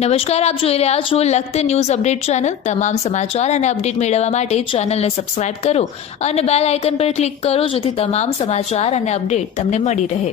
નમસ્કાર, આપ જોઈ રહ્યા છો લખત ન્યૂઝ અપડેટ ચેનલ। તમામ સમાચાર અને અપડેટ મેળવવા માટે ચેનલને સબસ્ક્રાઇબ કરો અને બેલ આઇકન પર ક્લિક કરો, જેથી તમામ સમાચાર અને અપડેટ તમને મળી રહે।